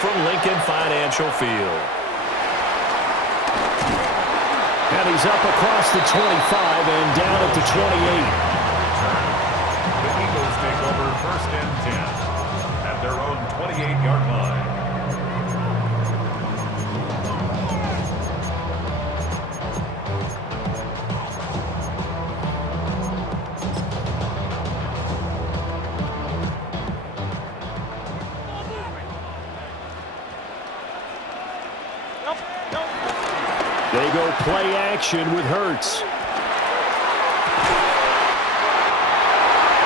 from Lincoln Financial Field. And he's up across the 25 and down at the 28. The Eagles take over 1st and 10 at their own 28-yard line. They go play action with Hurts.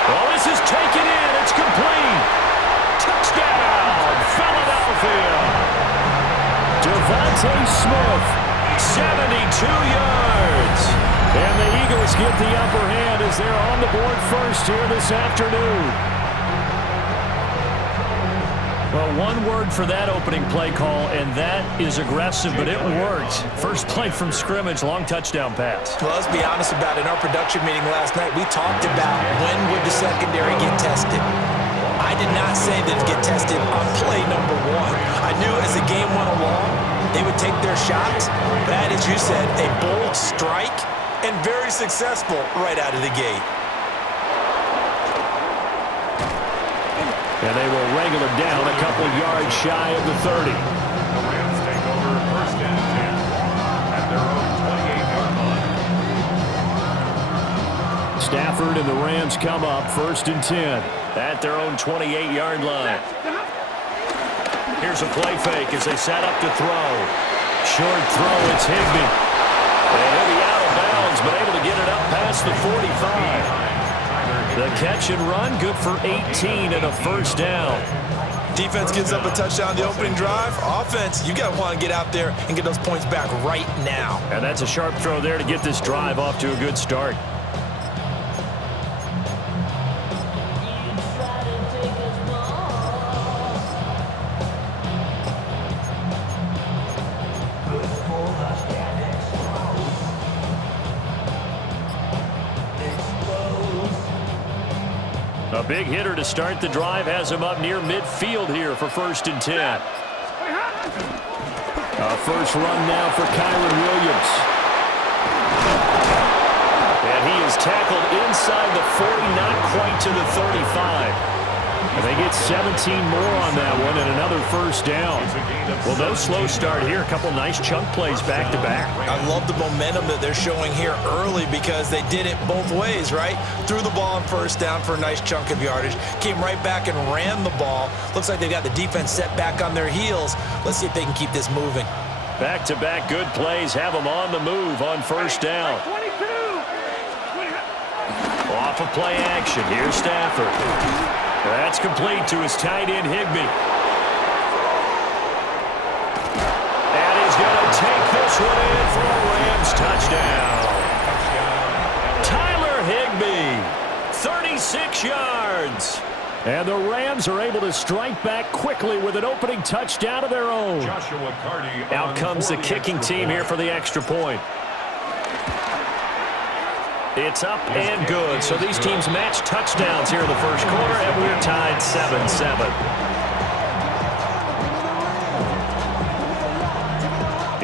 Well, this is taken in. It's complete. Touchdown, Philadelphia. Devontae Smith, 72 yards. And the Eagles get the upper hand as they're on the board first here this afternoon. Well, one word for that opening play call, and that is aggressive, but it worked. First play from scrimmage, long touchdown pass. Well, let's be honest about it. In our production meeting last night, we talked about when would the secondary get tested. I did not say that it'd get tested on play number 1. I knew as the game went along, they would take their shots. But that, as you said, a bold strike and very successful right out of the gate. And they will wrangle it down a couple yards shy of the 30. The Rams take over 1st and 10 at their own 28-yard line. Stafford and the Rams come up 1st and 10 at their own 28-yard line. Here's a play fake as they set up to throw. Short throw, it's Higbee. And he'll be out of bounds, but able to get it up past the 45. The catch and run, good for 18 and a first down. Defense gives up a touchdown on the opening drive. Offense, you got to want to get out there and get those points back right now. And that's a sharp throw there to get this drive off to a good start. A big hitter to start the drive has him up near midfield here for 1st and 10. A first run now for Kyron Williams. And he is tackled inside the 40, not quite to the 35. And they get 17 more on that one and another first down. Well, no slow start here. A couple nice chunk plays back-to-back. I love the momentum that they're showing here early because they did it both ways, right? Threw the ball on first down for a nice chunk of yardage. Came right back and ran the ball. Looks like they've got the defense set back on their heels. Let's see if they can keep this moving. Back-to-back good plays have them on the move on first down. Off of play action. Here's Stafford. That's complete to his tight end, Higbee. And he's going to take this one in for a Rams touchdown. Tyler Higbee, 36 yards. And the Rams are able to strike back quickly with an opening touchdown of their own. Out comes the kicking team here for the extra point. It's up and good. So these teams match touchdowns here in the first quarter, and we're tied 7-7.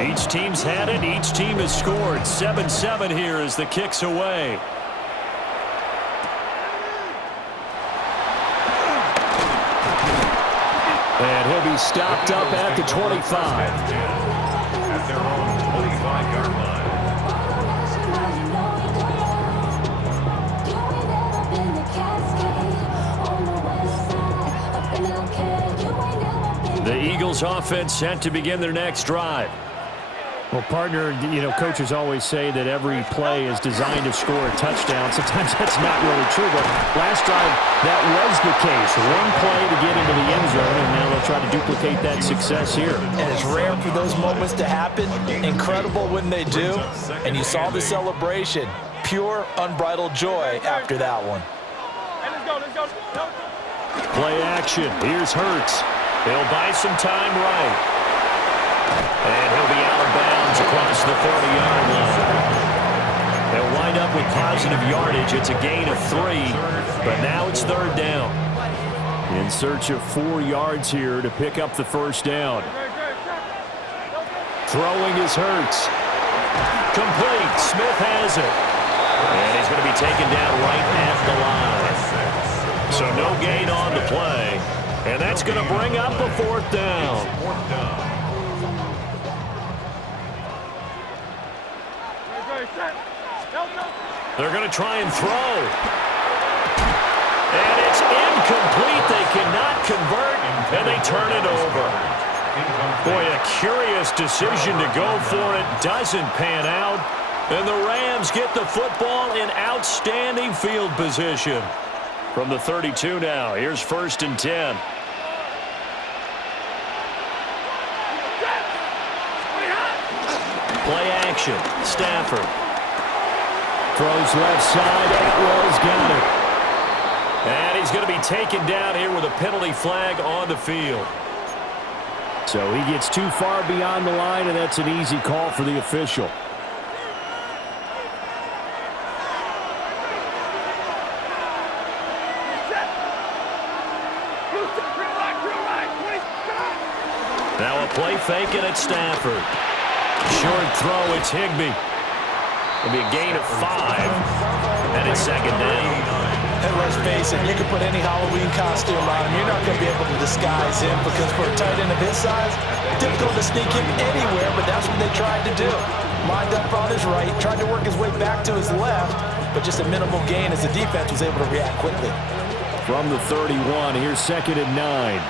Each team's had it. Each team has scored. 7-7 here as the kick's away. And he'll be stopped up at the 25. At their own 25-yard line. The Eagles offense set to begin their next drive. Well, partner, you know, coaches always say that every play is designed to score a touchdown. Sometimes that's not really true, but last drive, that was the case. One play to get into the end zone, and now they'll try to duplicate that success here. And it's rare for those moments to happen. Incredible when they do. And you saw the celebration. Pure, unbridled joy after that one. Play action. Here's Hurts. He'll buy some time right. And he'll be out of bounds across the 30-yard line. They'll wind up with positive yardage. It's a gain of 3, but now it's third down. In search of 4 yards here to pick up the first down. Throwing is Hurts. Complete. Smith has it. And he's going to be taken down right at the line. So no gain on the play. And that's going to bring up a 4th down. They're going to try and throw. And it's incomplete. They cannot convert, and they turn it over. Boy, a curious decision to go for it. Doesn't pan out. And the Rams get the football in outstanding field position. From the 32 now, here's 1st and 10. Play action. Stafford. Throws left side. Atwell's got it. And he's going to be taken down here with a penalty flag on the field. So he gets too far beyond the line, and that's an easy call for the official. Now a play fake it at Stafford. Short throw, it's Higbee. It'll be a gain of 5. And it's 2nd down. And let's face it, you can put any Halloween costume on him. You're not going to be able to disguise him because for a tight end of his size, difficult to sneak him anywhere, but that's what they tried to do. Lined up on his right, tried to work his way back to his left, but just a minimal gain as the defense was able to react quickly. From the 31, here's 2nd and 9.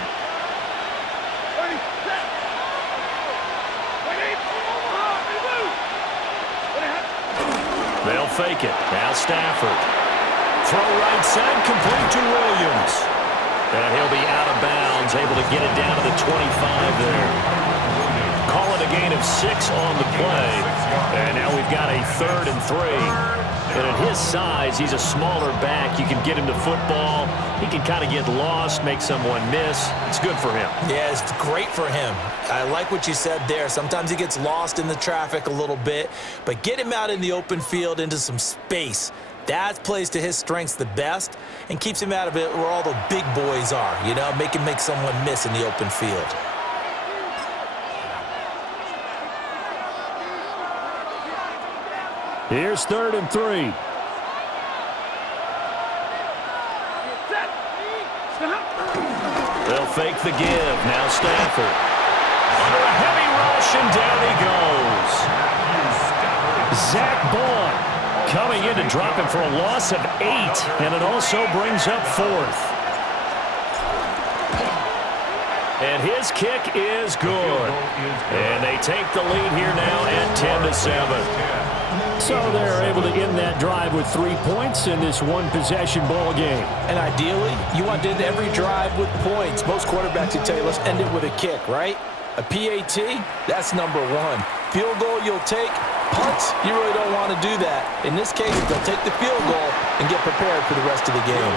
They'll fake it. Now Stafford. Throw right side, complete to Williams. And he'll be out of bounds, able to get it down to the 25 there. Call it a gain of 6 on the play. And now we've got a 3rd and 3. And at his size, he's a smaller back. You can get him to football. He can kind of get lost, make someone miss. It's good for him. Yeah, it's great for him. I like what you said there. Sometimes he gets lost in the traffic a little bit, but get him out in the open field into some space. That plays to his strengths the best and keeps him out of it where all the big boys are, you know, make him make someone miss in the open field. Here's 3rd and 3. They'll fake the give. Now Stafford. Under a heavy rush, and down he goes. Zach Bond Coming in to drop him for a loss of 8, and it also brings up 4th. And his kick is good. And they take the lead here now at 10-7. So they're able to end that drive with 3 points in this one-possession ball game. And ideally, you want to end every drive with points. Most quarterbacks would tell you, let's end it with a kick, right? A PAT, that's number 1. Field goal you'll take. Punts, you really don't want to do that. In this case, they'll take the field goal and get prepared for the rest of the game.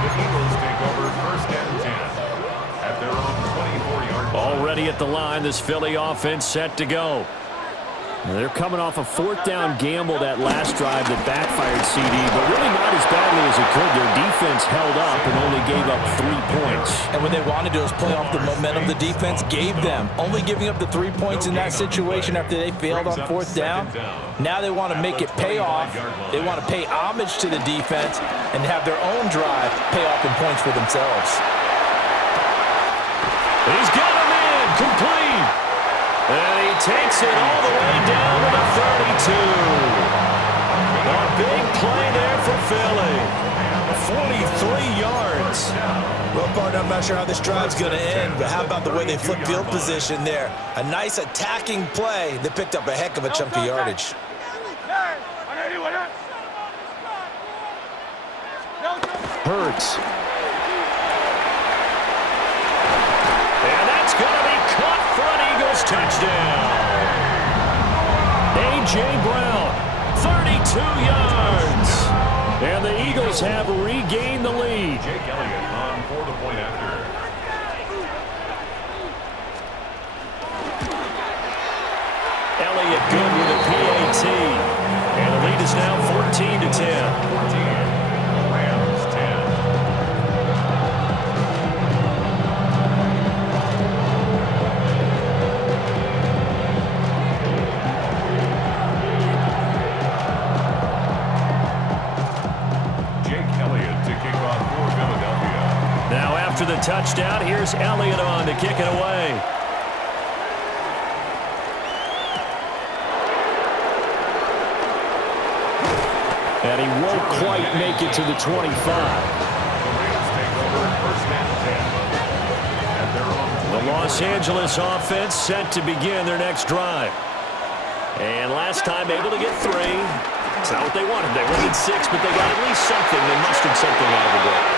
The Eagles take over 1st and 10 at their own 24-yard line. Already at the line, this Philly offense set to go. They're coming off a 4th down gamble that last drive that backfired CD, but really not as badly as it could. Their defense held up and only gave up 3 points. And what they want to do is play off the momentum the defense gave them. Only giving up the 3 points in that situation after they failed on 4th down. Now they want to make it pay off. They want to pay homage to the defense and have their own drive pay off in points for themselves. He's got him in, complete. And he takes it all the way down to the 32. A big play there for Philly. 43 yards. Well, partner, I'm not sure how this drive's going to end, but how about the way they flip field position there? A nice attacking play that picked up a heck of a chunk of yardage. Hurts. And that's going to be caught for an Eagles touchdown. A.J. Brown, 32 yards. And the Eagles have regained the lead. Jake Elliott on for the point after. Elliott good with a PAT. And the lead is now 14-10. 14. Rams 10. touchdown. Here's Elliott on to kick it away. And he won't quite make it to the 25. The Los Angeles offense set to begin their next drive. And last time able to get 3. It's not what they wanted. They wanted 6, but they got at least something. They mustered something out of the game.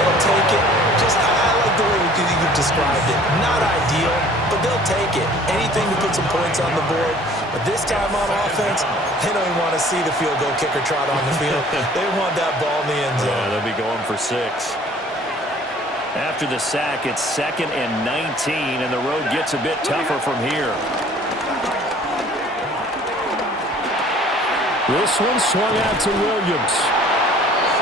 They'll take it. I like the way you've described it. Not ideal, but they'll take it. Anything to put some points on the board. But this time on offense, they don't even want to see the field goal kicker trot on the field. They want that ball in the end zone. Yeah, they'll be going for 6. After the sack, it's 2nd and 19, and the road gets a bit tougher from here. This one swung out to Williams.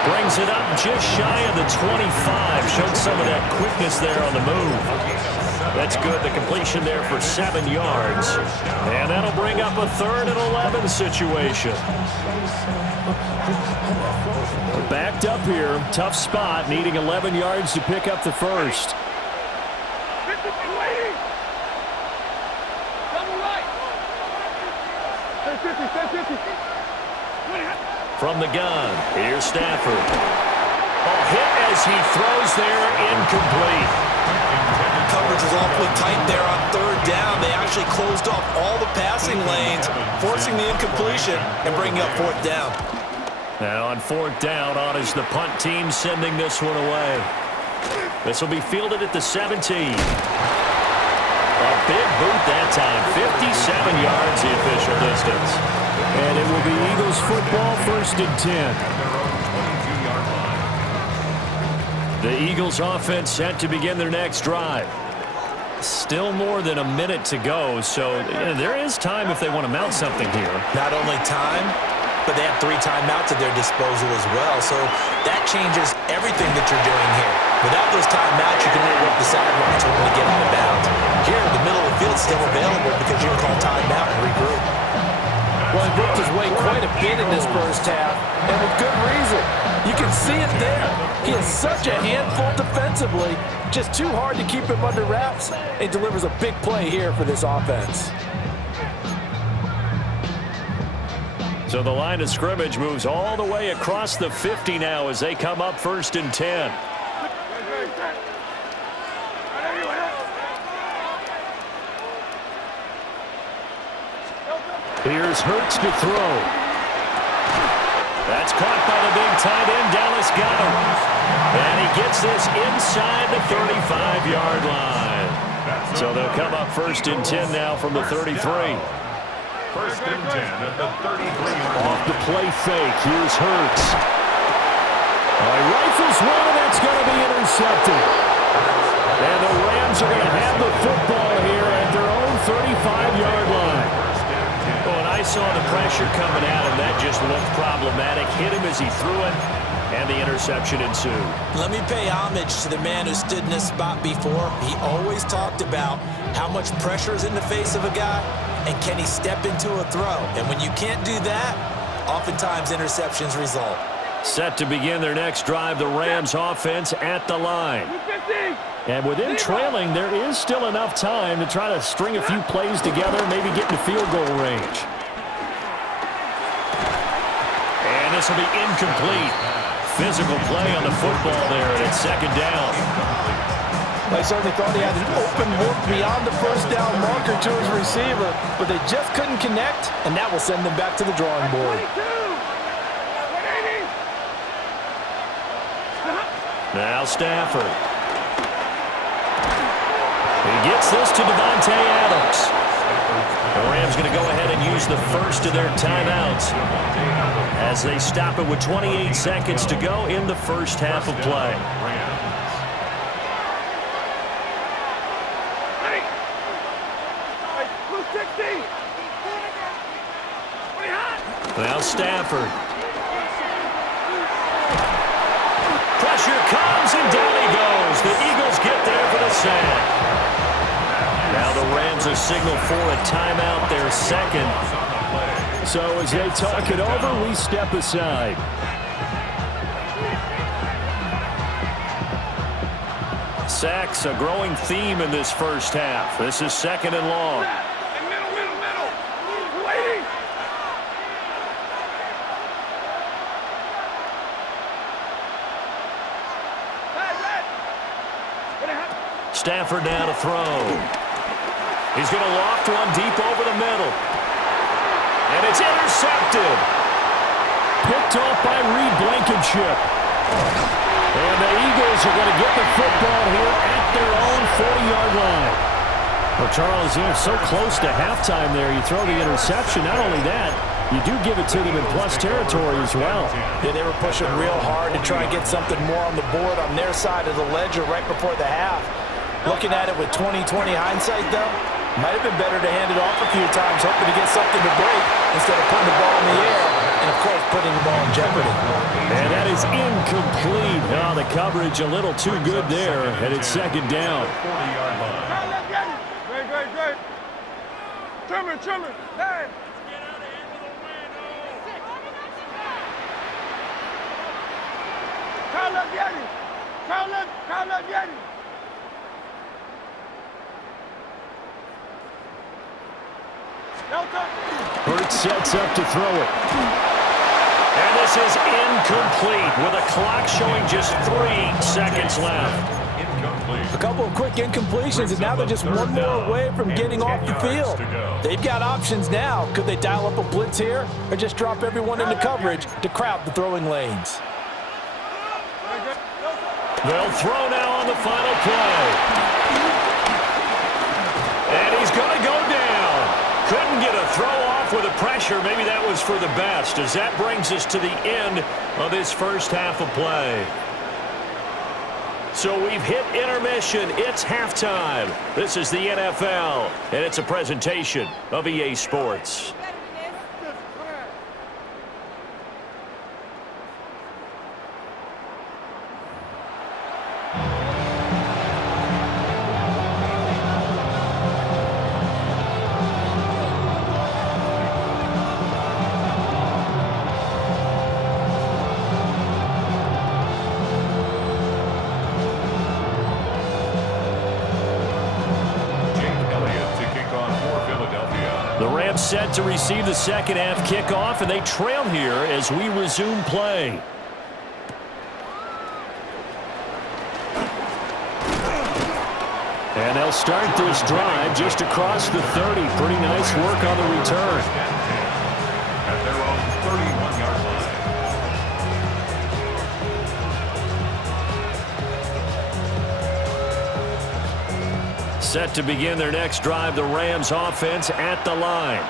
Brings it up just shy of the 25. Showed some of that quickness there on the move. That's good. The completion there for 7 yards. And that'll bring up a 3rd and 11 situation. Backed up here. Tough spot. Needing 11 yards to pick up the first. From the gun, here's Stafford. Hit as he throws there, incomplete. Coverage was awfully tight there on 3rd down. They actually closed off all the passing lanes, forcing the incompletion and bringing up 4th down. Now on 4th down, on is the punt team sending this one away. This will be fielded at the 17. A big boot that time, 57 yards the official distance. And it will be Eagles football, 1st and 10. The Eagles offense set to begin their next drive. Still more than a minute to go, so there is time if they want to mount something here. Not only time, but they have 3 timeouts at their disposal as well, so that changes everything that you're doing here. Without those timeouts, you can only work the sidelines hoping to get out of bounds. Here, the middle of the field is still available because you can call timeout and regroup. Well, he worked his way quite a bit in this first half, and with good reason. You can see it there. He is such a handful defensively, just too hard to keep him under wraps, and delivers a big play here for this offense. So the line of scrimmage moves all the way across the 50 now as they come up 1st and 10. Here's Hurts to throw. That's caught by the big tight end, Dallas Goedert. And he gets this inside the 35-yard line. So they'll come up 1st and 10 now from the 33. 1st and 10 at the 33. Off the play fake. Here's Hurts. He rifles one, and that's going to be intercepted. And the Rams are going to have the football here at their own 35-yard line. Well, and I saw the pressure coming at him. That just looked problematic. Hit him as he threw it, and the interception ensued. Let me pay homage to the man who stood in this spot before. He always talked about how much pressure is in the face of a guy, and can he step into a throw. And when you can't do that, oftentimes interceptions result. Set to begin their next drive, the Rams offense at the line. And with them trailing, there is still enough time to try to string a few plays together, maybe get into field goal range. And this will be incomplete. Physical play on the football there, and it's 2nd down. They certainly thought he had an open look beyond the 1st down marker to his receiver, but they just couldn't connect, and that will send them back to the drawing board. Now Stafford. He gets this to Devontae Adams. The Rams going to go ahead and use the first of their timeouts as they stop it with 28 seconds to go in the first half of play. Now Stafford. Pressure comes, and down he goes. The Eagles get there for the sack. Now the Rams are signaled for a timeout, their 2nd. So as they talk it over, we step aside. Sacks, a growing theme in this first half. This is 2nd and long. Stafford now to throw. He's going to loft one deep over the middle. And it's intercepted. Picked off by Reed Blankenship. And the Eagles are going to get the football here at their own 40-yard line. Well, Charles, so close to halftime there. You throw the interception. Not only that, you do give it to them in plus territory as well. Yeah, they were pushing real hard to try and get something more on the board on their side of the ledger right before the half. Looking at it with 20/20 hindsight, though, might have been better to hand it off a few times, hoping to get something to break instead of putting the ball in the air and, of course, putting the ball in jeopardy. And that is incomplete. Oh, the coverage a little too good there, and it's 2nd down. Great. Trimmer. Hey. Call up Yeti. Call up Yeti. Hurts sets up to throw it. And this is incomplete with a clock showing just 3 seconds left. A couple of quick incompletions, and now they're just one more away from getting off the field. They've got options now. Could they dial up a blitz here or just drop everyone into coverage to crowd the throwing lanes? They'll throw now on the final play. And he's going to go down. Couldn't get a throw off with the pressure. Maybe that was for the best, as that brings us to the end of this first half of play. So we've hit intermission. It's halftime. This is the NFL, and it's a presentation of EA Sports. Set to receive the second half kickoff, and they trail here as we resume play. And they'll start this drive just across the 30. Pretty nice work on the return. At their own 31-yard line. Set to begin their next drive, the Rams offense at the line.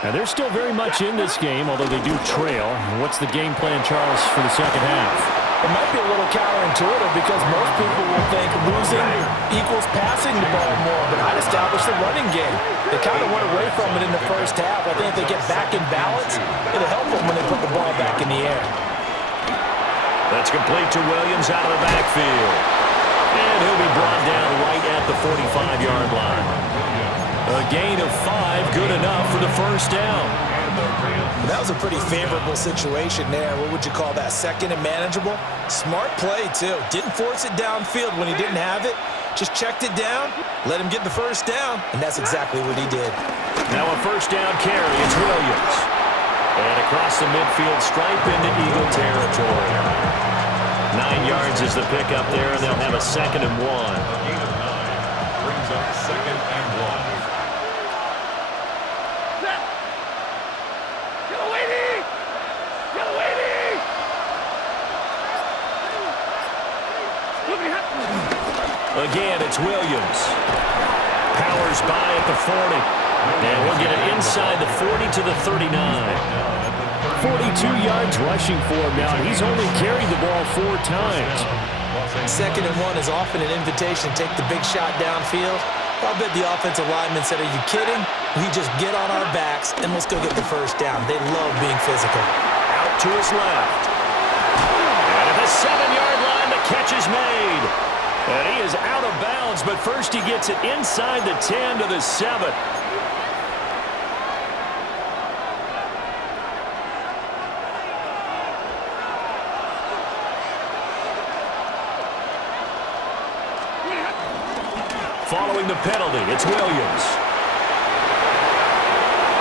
And they're still very much in this game, although they do trail. What's the game plan, Charles, for the second half? It might be a little counterintuitive because most people will think losing equals passing the ball more, but I'd establish the running game. They kind of went away from it in the first half. I think if they get back in balance, it'll help them when they put the ball back in the air. That's complete to Williams out of the backfield. And he'll be brought down right at the 45-yard line. A gain of 5, good enough for the first down. That was a pretty favorable situation there. What would you call that? 2nd and manageable? Smart play, too. Didn't force it downfield when he didn't have it. Just checked it down, let him get the first down, and that's exactly what he did. Now a first down carry. It's Williams. And across the midfield stripe into Eagle territory. 9 yards is the pickup there, and they'll have a 2nd and 1. A gain of 9 brings up 2nd and 1. Again, it's Williams. Powers by at the 40. And we'll get it inside the 40 to the 39. 42 yards rushing for him now. He's only carried the ball 4 times. 2nd and 1 is often an invitation to take the big shot downfield. I'll bet the offensive lineman said, "Are you kidding? We just get on our backs and let's go get the first down." They love being physical. Out to his left. And at the 7-yard line, the catch is made. And he is out of bounds, but first he gets it inside the 10 to the 7. following the penalty. It's Williams.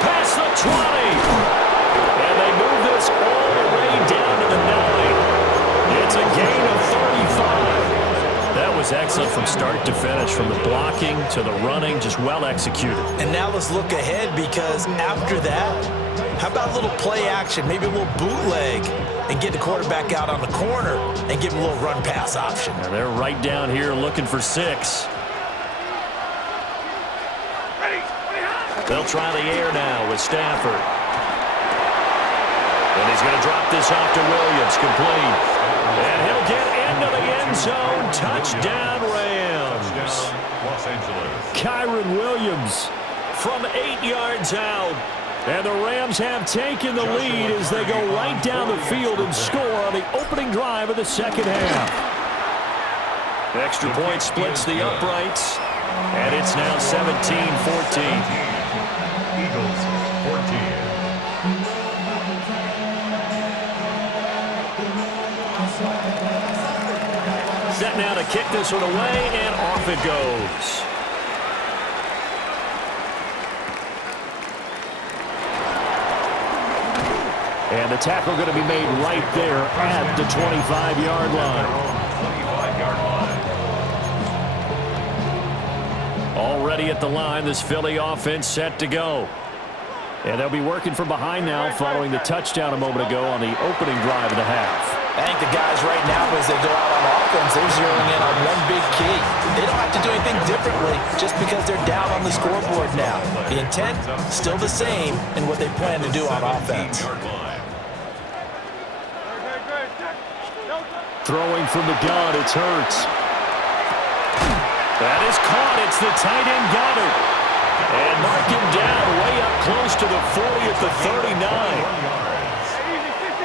Past the 20. And they move this all the way down to the 9. It's a gain of 35. That was excellent from start to finish, from the blocking to the running, just well executed. And now let's look ahead, because after that, how about a little play action, maybe a little bootleg, and get the quarterback out on the corner and give him a little run pass option. And they're right down here looking for 6. They'll try the air now with Stafford. And he's going to drop this off to Williams, complete. And he'll get into the end zone. Touchdown, Rams. Los Angeles. Kyron Williams from 8 yards out. And the Rams have taken the lead as they go right down the field and score on the opening drive of the second half. Extra point splits the uprights. And it's now 17-14. Eagles 14. Set now to kick this one away, and off it goes. And the tackle going to be made right there at the 25-yard line. 25-yard line. Already at the line, this Philly offense set to go. And they'll be working from behind now following the touchdown a moment ago on the opening drive of the half. I think the guys right now, as they go out on offense, they're zeroing in on one big key. They don't have to do anything differently just because they're down on the scoreboard now. The intent, still the same in what they plan to do on offense. Throwing from the gun, it's Hurts. That is caught. It's the tight end Goddard. And mark him down way up close to the 40 at the 39.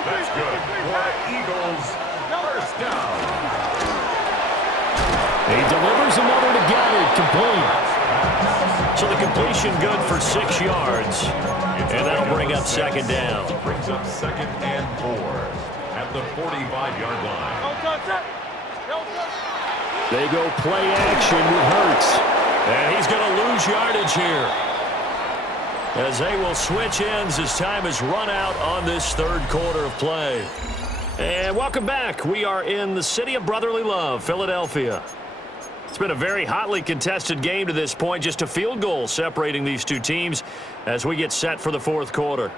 That's good for Eagles. First down. He delivers another to Goddard, complete. So the completion good for 6 yards. And that'll bring up second down. Brings up 2nd and 4 at the 45-yard line. They go play action with Hurts. And he's going to lose yardage here, as they will switch ends as time is run out on this third quarter of play. And welcome back. We are in the city of brotherly love, Philadelphia. It's been a very hotly contested game to this point. Just a field goal separating these two teams as we get set for the fourth quarter.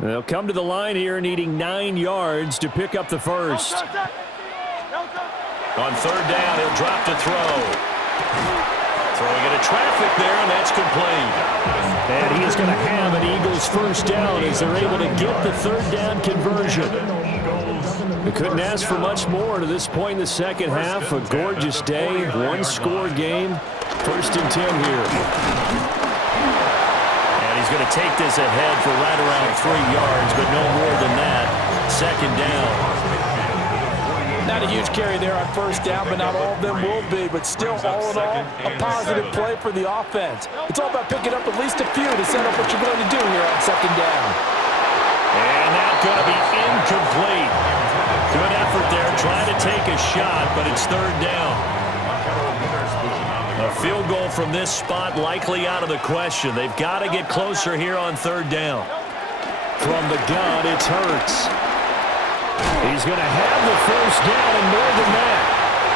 They'll come to the line here needing 9 yards to pick up the first. On third down, he'll drop to throw. Throwing into traffic there, and that's complete. And he is going to have an Eagles first down as they're able to get the third down conversion. They couldn't ask for much more to this point in the second half. A gorgeous day, one-score game. First and 10 here. And he's going to take this ahead for right around 3 yards, but no more than that. Second down. Not a huge carry there on first down, but not all of them will be. But still, all in all, a positive play for the offense. It's all about picking up at least a few to set up what you're going to do here on second down. And that's going to be incomplete. Good effort there, trying to take a shot, but it's third down. A field goal from this spot likely out of the question. They've got to get closer here on third down. From the gun, it's Hurts. He's going to have the first down and more than that.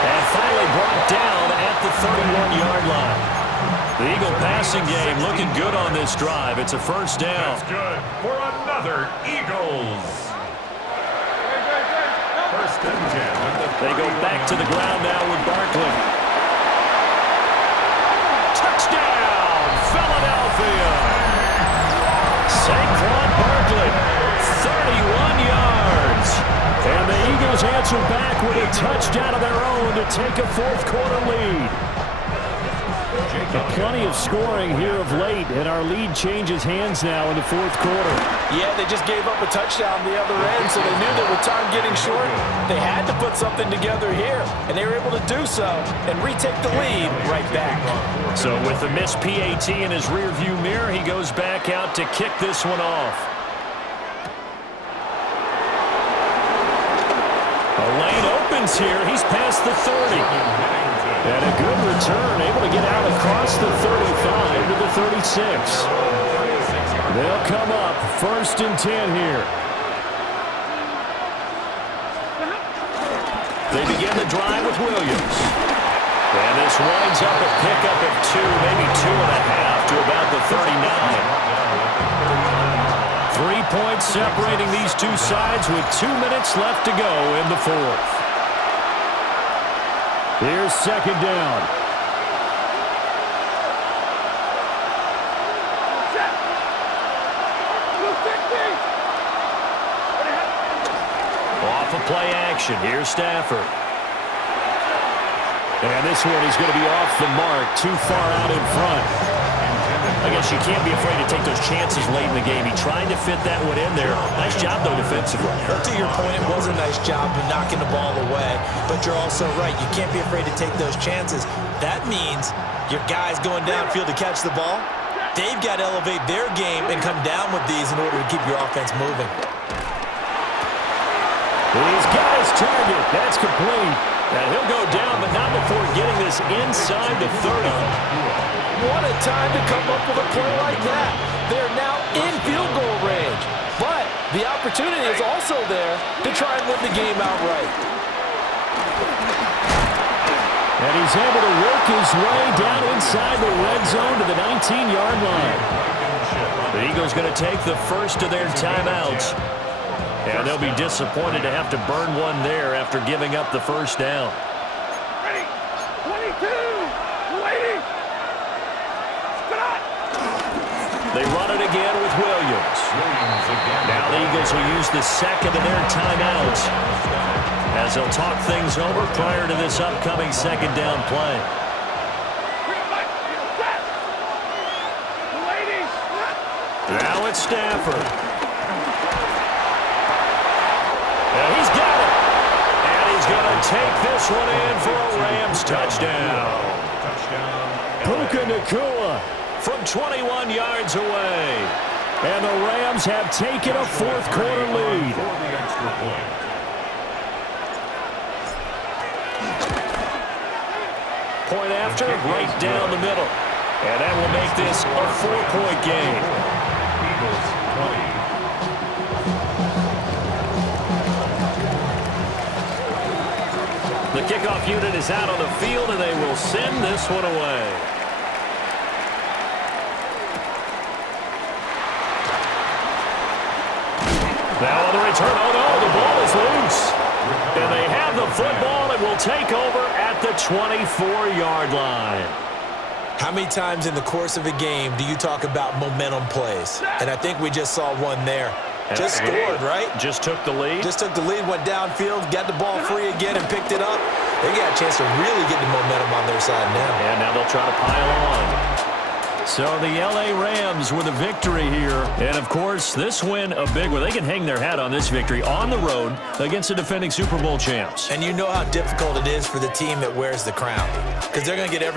And finally brought down at the 31-yard line. The Eagle passing game looking good on this drive. It's a first down. That's good for another Eagles. First and 10. They go back to the ground now with Barkley. Touchdown, Philadelphia. Saquon Barkley, 31 yards. And the Eagles answer back with a touchdown of their own to take a fourth quarter lead. Plenty of scoring here of late, and our lead changes hands now in the fourth quarter. Yeah, they just gave up a touchdown the other end, so they knew that with time getting short, they had to put something together here, and they were able to do so and retake the lead right back. So with the missed PAT in his rearview mirror, he goes back out to kick this one off. A lane open. opens here. He's past the 30. And a good return, able to get out across the 35 to the 36. They'll come up 1st and 10 here. They begin the drive with Williams. And this winds up a pickup of 2, maybe 2.5 to about the 39. 3 points separating these two sides with 2 minutes left to go in the 4th. Here's 2nd down. Off of play action. Here's Stafford. And this one is going to be off the mark, too far out in front. I guess you can't be afraid to take those chances late in the game. He tried to fit that one in there. Nice job, though, defensively. Well, to your point, it was a nice job of knocking the ball away. But you're also right. You can't be afraid to take those chances. That means your guys going downfield to catch the ball, they've got to elevate their game and come down with these in order to keep your offense moving. He's got his target. That's complete. And he'll go down, but not before getting this inside the 30. What a time to come up with a play like that. They're now in field goal range. But the opportunity is also there to try and win the game outright. And he's able to work his way down inside the red zone to the 19-yard line. The Eagles going to take the first of their timeouts. And they'll be disappointed to have to burn one there after giving up the first down. Ready. 22. Waiting. They run it again with Williams. Now the Eagles will use the second of their timeouts as they'll talk things over prior to this upcoming 2nd down play. Now it's Stafford. And he's got it. And he's going to take this one in for a Rams touchdown. Puka Nacua from 21 yards away. And the Rams have taken a 4th quarter lead. Point after, right down the middle. And that will make this a 4-point game. Eagles 20. The kickoff unit is out on the field, and they will send this one away. Now on the return, oh no, the ball is loose. And they have the football and will take over at the 24-yard line. How many times in the course of a game do you talk about momentum plays? And I think we just saw one there. Just scored, right? Just took the lead. Just took the lead, went downfield, got the ball free again, and picked it up. They got a chance to really get the momentum on their side now. And now they'll try to pile on. So the L.A. Rams with a victory here. And, of course, this win a big one. They can hang their hat on this victory on the road against the defending Super Bowl champs. And you know how difficult it is for the team that wears the crown, because they're going to get every